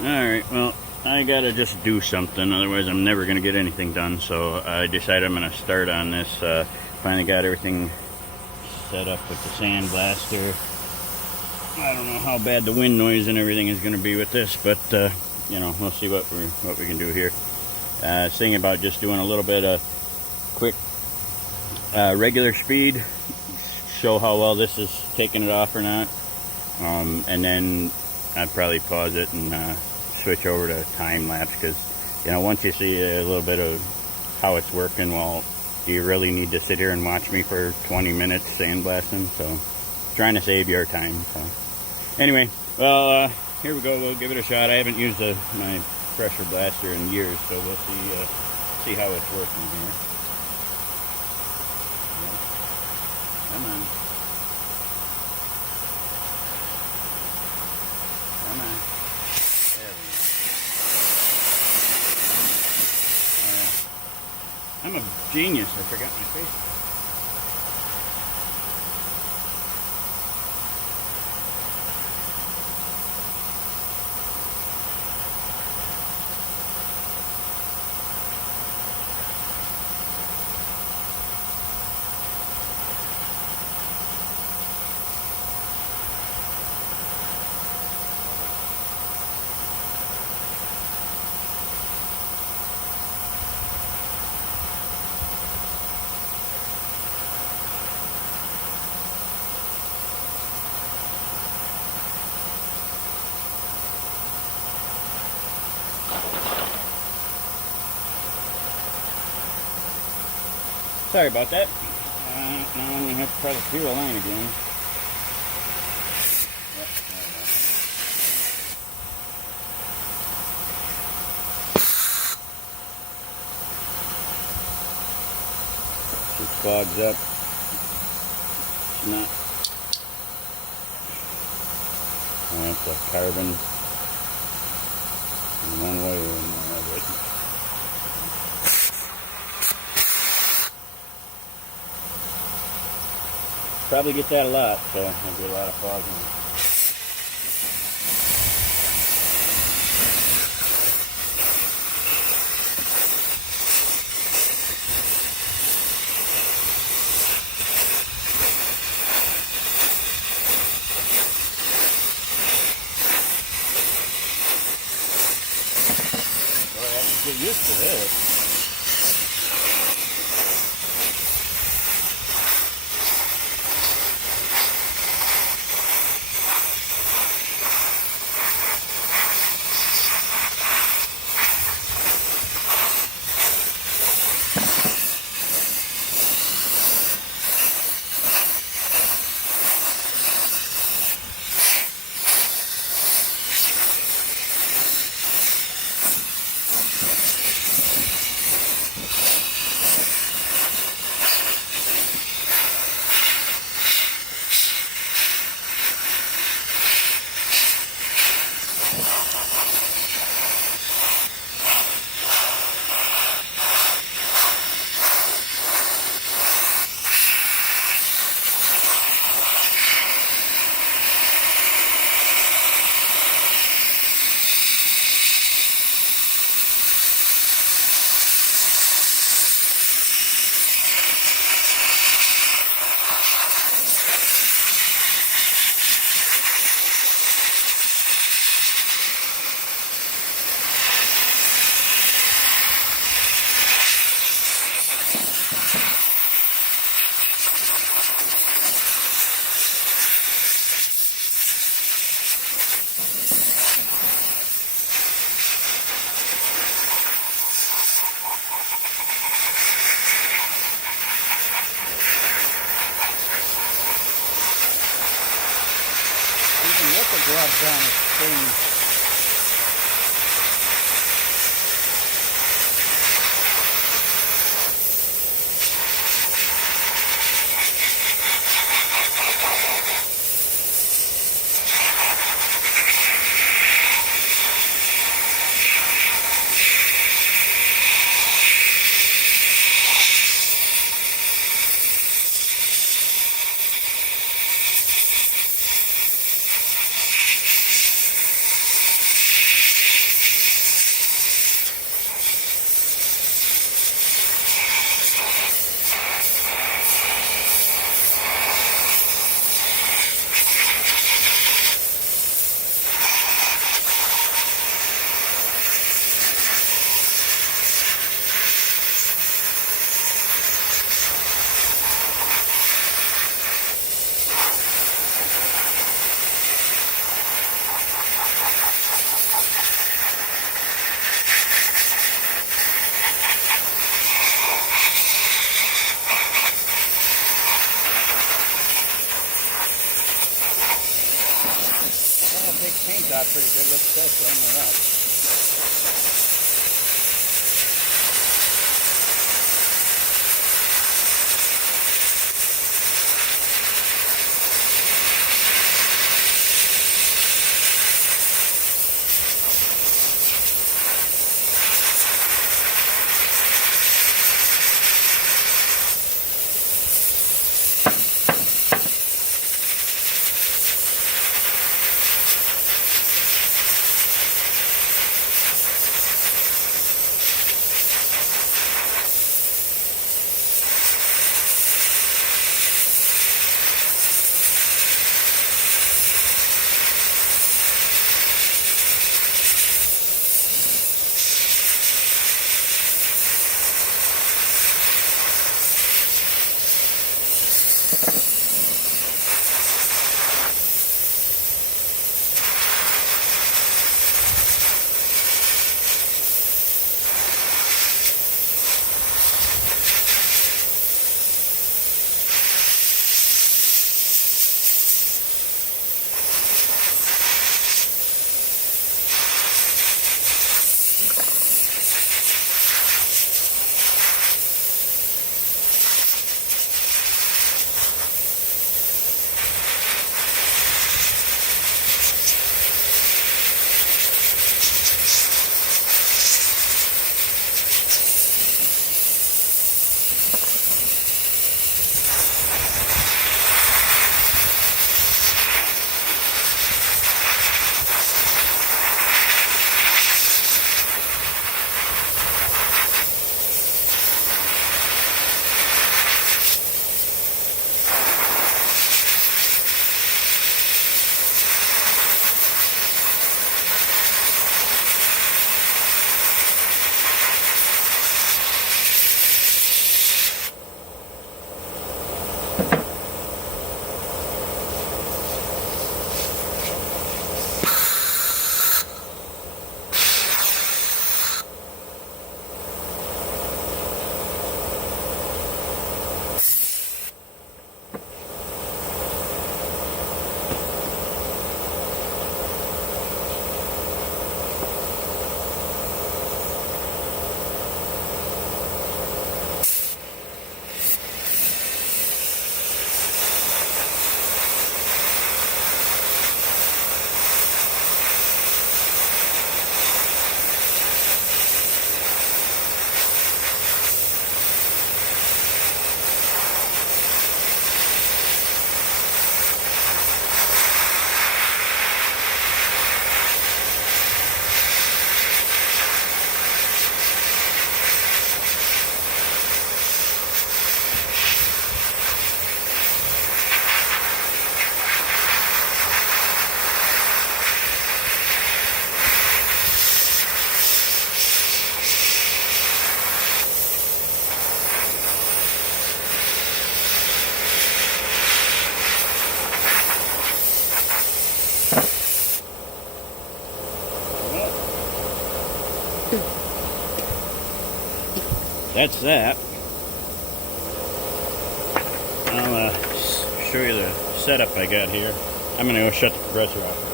Alright, well, I gotta just do something, otherwise I'm never gonna get anything done. So I decided I'm gonna start on this. Finally got everything set up with the sandblaster. I don't know how bad the wind noise and everything is gonna be with this, but you know, we'll see what we can do here. I was thinking about just doing a little bit of quick regular speed, show how well this is taking it off or not, and then I'd probably pause it and switch over to time lapse, because you know, once you see a little bit of how it's working, well, you really need to sit here and watch me for 20 minutes sandblasting. So trying to save your time. So anyway, well, here we go. We'll give it a shot. I haven't used my pressure blaster in years, so we'll see how it's working here. Come on. Come on. There we go. I'm a genius. I forgot my face. Sorry about that. Now I'm going to have to try to clear the line again. Yep, there we go. It fogs up. It's not. Oh, that's a carbon in one way or another. Probably get that a lot, so there'll be a lot of fogging. Boy, I have to get used to this. With the gloves on, it's clean. paint job pretty good. Let's test one it up. That's that. I'll show you the setup I got here. I'm going to go shut the compressor off.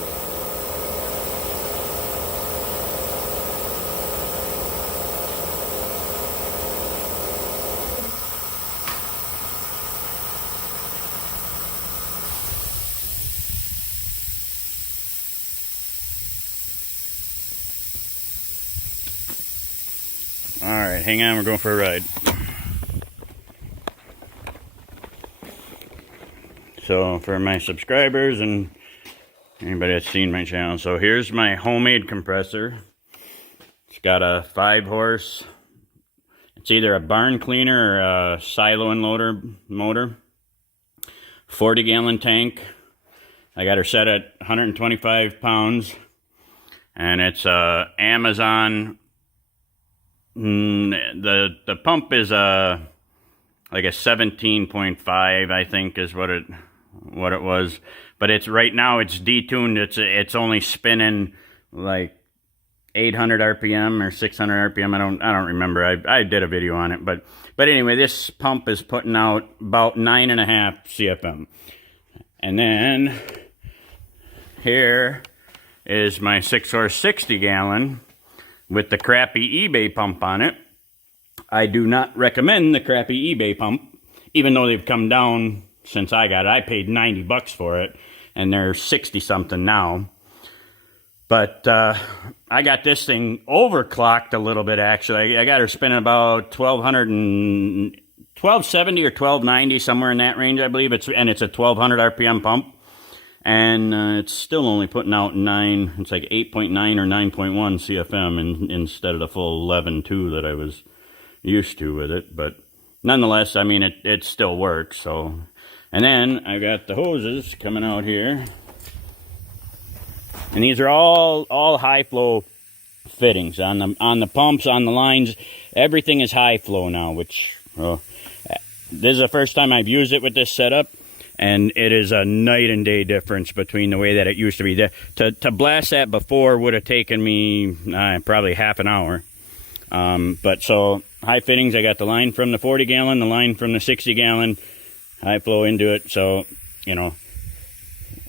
Alright, hang on, we're going for a ride. So, for my subscribers and anybody that's seen my channel, so here's my homemade compressor. It's got a 5-horse, it's either a barn cleaner or a silo and loader motor. 40-gallon tank. I got her set at 125 pounds. And it's Amazon. The pump is like a 17.5, I think, is what it was. But it's right now it's detuned. It's only spinning like 800 RPM or 600 RPM. I don't remember. I did a video on it. But anyway, this pump is putting out about 9.5 CFM. And then here is my 6-horse 60 gallon with the crappy eBay pump on it. I do not recommend the crappy eBay pump, even though they've come down since I got it. I paid $90 for it, and they're 60 something now. But I got this thing overclocked a little bit, actually. I got her spinning about 1270 or 1290, somewhere in that range, I believe. It's a 1200 RPM pump. And it's still only putting out 9, it's like 8.9 or 9.1 CFM instead of the full 11.2 that I was used to with it. But nonetheless, I mean, it still works. So, and then I got the hoses coming out here. And these are all high flow fittings on the pumps, on the lines. Everything is high flow now, which, well, this is the first time I've used it with this setup. And it is a night and day difference between the way that it used to be. To blast that before would have taken me probably half an hour. But so high fittings, I got the line from the 40 gallon, the line from the 60 gallon, high flow into it. So, you know,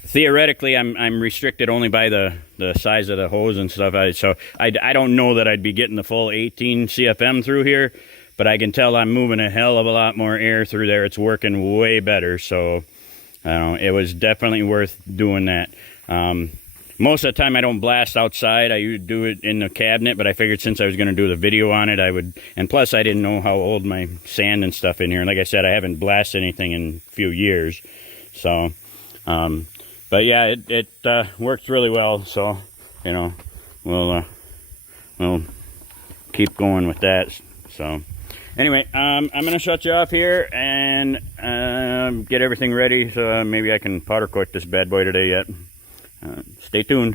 theoretically, I'm restricted only by the size of the hose and stuff. So I don't know that I'd be getting the full 18 CFM through here, but I can tell I'm moving a hell of a lot more air through there. It's working way better. So I don't know, it was definitely worth doing that. Most of the time I don't blast outside. I would do it in the cabinet, but I figured since I was going to do the video on it, I would. And plus, I didn't know how old my sand and stuff in here. And like I said, I haven't blasted anything in a few years. So, but yeah, it works really well. So, you know, we'll keep going with that. So. Anyway, I'm going to shut you off here and get everything ready so maybe I can powder coat this bad boy today yet. Stay tuned.